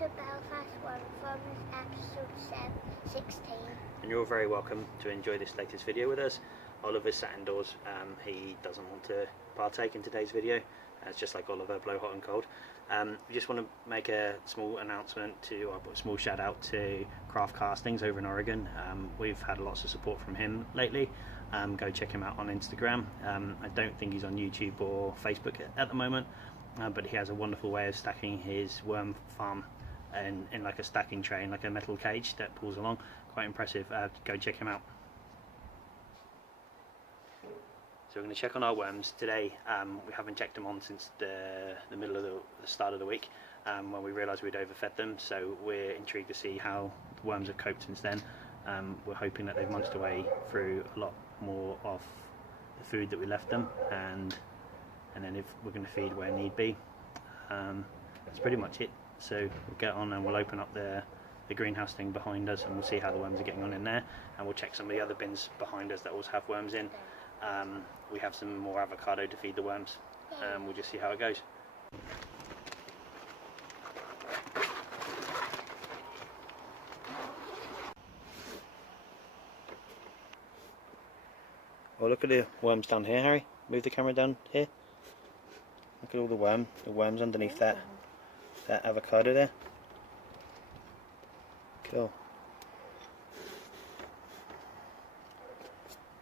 to Belfast One from episode 16. And you're very welcome to enjoy this latest video with us. Oliver's sat indoors. He doesn't want to partake in today's video. It's just like Oliver, blow hot and cold. We just want to make a small announcement or a small shout out to Craft Castings over in Oregon. We've had lots of support from him lately. Go check him out on Instagram. I don't think he's on YouTube or Facebook at the moment, but he has a wonderful way of stacking his worm farm in like a stacking tray, in like a metal cage that pulls along. Quite impressive. Go check him out. So we're going to check on our worms today. We haven't checked them on since the middle of the start of the week, when we realised we'd overfed them. So we're intrigued to see how the worms have coped since then. We're hoping that they've munched away through a lot more of the food that we left them, and then if we're going to feed where need be. That's pretty much it. So we'll get on and we'll open up the greenhouse thing behind us, and we'll see how the worms are getting on in there, and we'll check some of the other bins behind us that also have worms in. We have some more avocado to feed the worms, and we'll just see how it goes. Oh, look at the worms down here, Harry. Move the camera down here. Look at all the worms underneath that avocado there. Cool.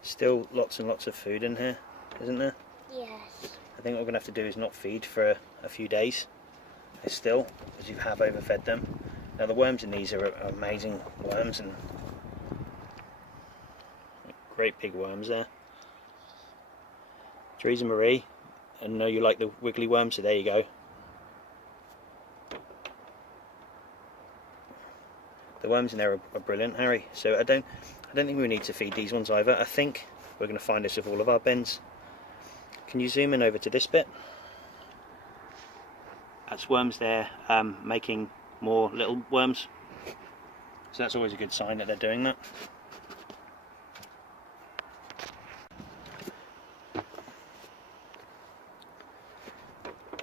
Still lots and lots of food in here, isn't there? Yes. I think what we're going to have to do is not feed for a few days still, because you have overfed them. Now the worms in these are amazing worms, and great big worms there. Teresa Marie, I know you like the wiggly worms, so there you go. The worms in there are brilliant, Harry. So I don't think we need to feed these ones either. I think we're going to find this with all of our bins. Can you zoom in over to this bit? That's worms there, making more little worms. So that's always a good sign that they're doing that.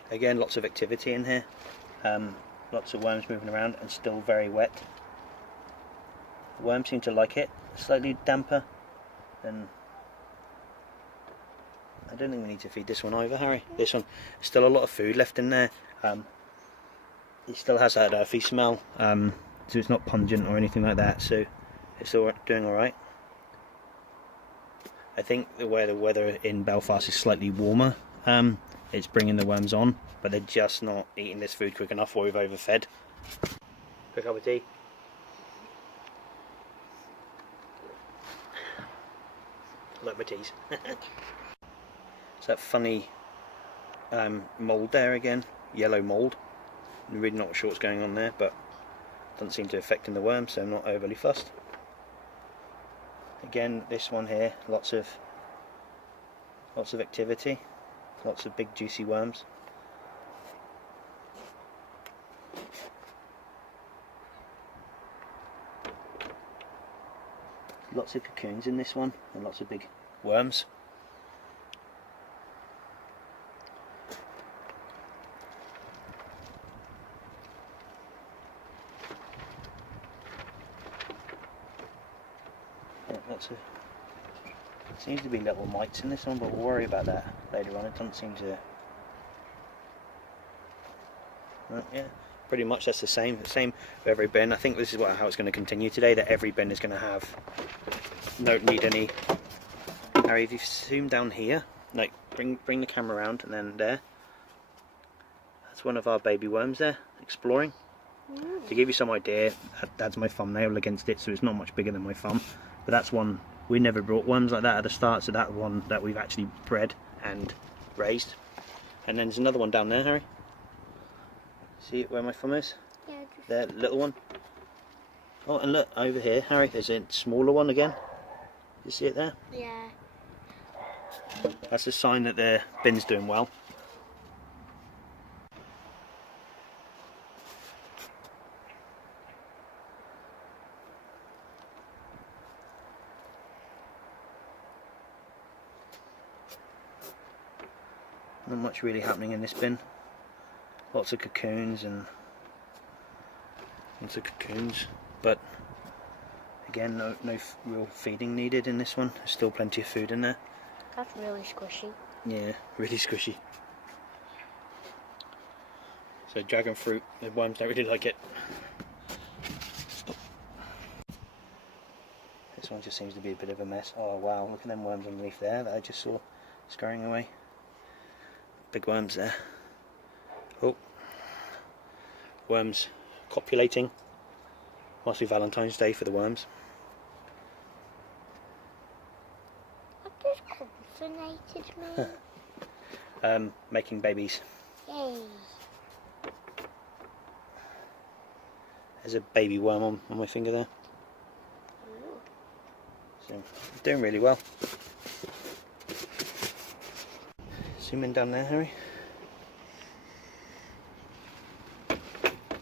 Again, lots of activity in here. Lots of worms moving around, and still very wet. The worms seem to like it. Slightly damper, and I don't think we need to feed this one either, Harry. This one, still a lot of food left in there. It still has that earthy smell, so it's not pungent or anything like that, so it's still doing alright. I think where the weather in Belfast is slightly warmer, it's bringing the worms on, but they're just not eating this food quick enough, or we've overfed. Quick cup of tea. Like my teas. It's that funny mould there again, yellow mould. I'm really not sure what's going on there, but doesn't seem to affect the worm, so I'm not overly fussed. Again, this one here, lots of activity, lots of big juicy worms. Lots of cocoons in this one, and lots of big worms. Yeah, seems to be little mites in this one, but we'll worry about that later on. It doesn't seem to. Yeah, pretty much that's the same with every bin. I think this is how it's going to continue today, that every bin is going to have, don't need any. Harry, if you zoom down here, like bring the camera around, and then there, that's one of our baby worms there, exploring. To give you some idea, that's my thumbnail against it, so it's not much bigger than my thumb, but that's one. We never brought worms like that at the start, so that one that we've actually bred and raised. And then there's another one down there, Harry. See where my thumb is? Yeah, There, little one. Oh, and look, over here, Harry, there's a smaller one again. You see it there? Yeah. That's a sign that the bin's doing well. Not much really happening in this bin. Lots of cocoons and onto cocoons, but again, no real feeding needed in this one. There's still plenty of food in there. That's really squishy. Yeah, really squishy. So dragon fruit, the worms don't really like it. Stop. This one just seems to be a bit of a mess. Oh wow, look at them worms underneath there that I just saw scurrying away. Big worms there. Oh, worms copulating. Must be Valentine's Day for the worms. What does confernated mean? Making babies. Yay. There's a baby worm on my finger there. Ooh. So, doing really well. Zoom in down there, Harry.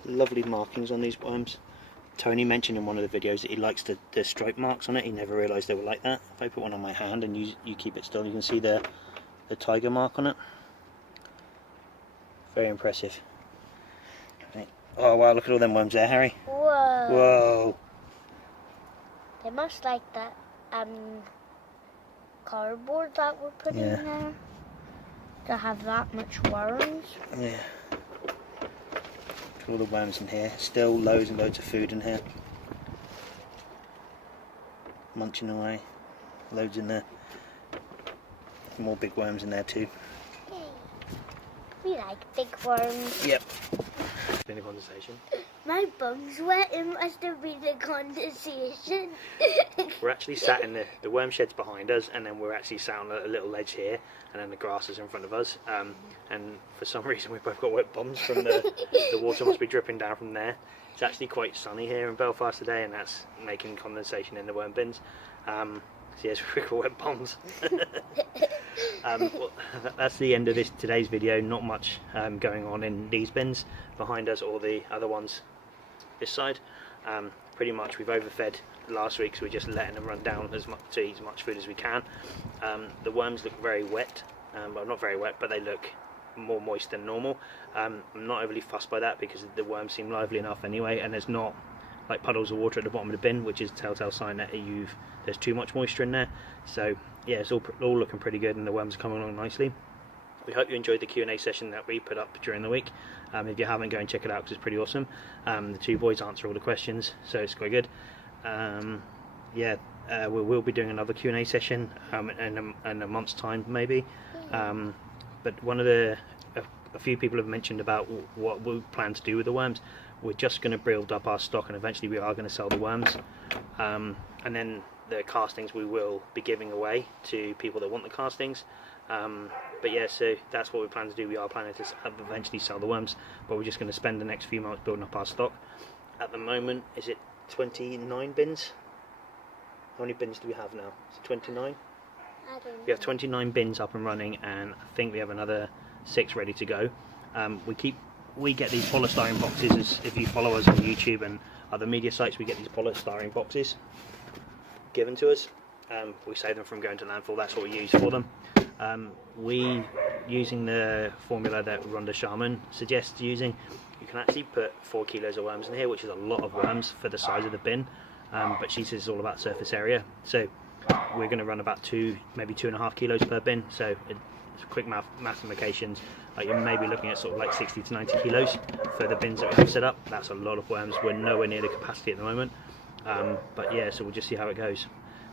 Lovely markings on these worms. Tony mentioned in one of the videos that he likes the stripe marks on it. He never realised they were like that. If I put one on my hand and you keep it still, you can see the tiger mark on it. Very impressive. Right. Oh wow, look at all them worms there, Harry. Whoa. Whoa. They must like that cardboard that we're putting Yeah. there to have that much worms. Yeah. Look at all the worms in here. Still loads and loads of food in here. Munching away. Loads in there. More big worms in there too. Yay. We like big worms. Yep. In the condensation. My bum's wet. It must have been the condensation. We're actually sat in the worm shed's behind us, and then we're actually sat on a little ledge here, and then the grass is in front of us. And for some reason we've both got wet bums from the water must be dripping down from there. It's actually quite sunny here in Belfast today, and that's making condensation in the worm bins. So yes, we've got wet bums. Well, that's the end of today's video. Not much going on in these bins behind us or the other ones this side. Pretty much we've overfed last week, so we're just letting them run down to eat as much food as we can. The worms look very wet, well, not very wet, but they look more moist than normal. I'm not overly fussed by that because the worms seem lively enough anyway, and there's not like puddles of water at the bottom of the bin, which is a telltale sign that there's too much moisture in there. So yeah, it's all looking pretty good, and the worms are coming along nicely. We hope you enjoyed the Q&A session that we put up during the week. If you haven't, go and check it out because it's pretty awesome. The two boys answer all the questions, so it's quite good. Yeah, we will be doing another Q&A session in a month's time maybe. But a few people have mentioned about what we plan to do with the worms. We're just going to build up our stock, and eventually we are going to sell the worms. And then the castings we will be giving away to people that want the castings. But yeah, so that's what we plan to do. We are planning to eventually sell the worms, but we're just going to spend the next few months building up our stock. At the moment, is it 29 bins? How many bins do we have now? Is it 29? I don't know. We have 29 bins up and running, and I think we have another 6 ready to go. We get these polystyrene boxes. If you follow us on YouTube and other media sites, we get these polystyrene boxes given to us. We save them from going to landfill. That's what we use for them. We, using the formula that Rhonda Sharman suggests using, you can actually put 4 kilos of worms in here, which is a lot of worms for the size of the bin. But she says it's all about surface area. So we're going to run about maybe 2.5 kilos per bin. So it's quick mathematications. Like you may be looking at sort of like 60 to 90 kilos for the bins that we have set up. That's a lot of worms. We're nowhere near the capacity at the moment. But yeah, so we'll just see how it goes.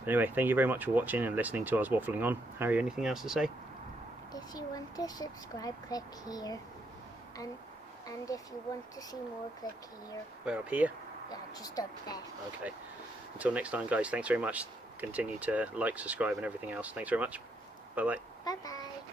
But anyway, thank you very much for watching and listening to us waffling on. Harry, anything else to say? If you want to subscribe, click here. And if you want to see more, click here. We're up here. Yeah, just up there. Okay. Until next time, guys, thanks very much. Continue to like, subscribe and everything else. Thanks very much. Bye-bye. Bye-bye.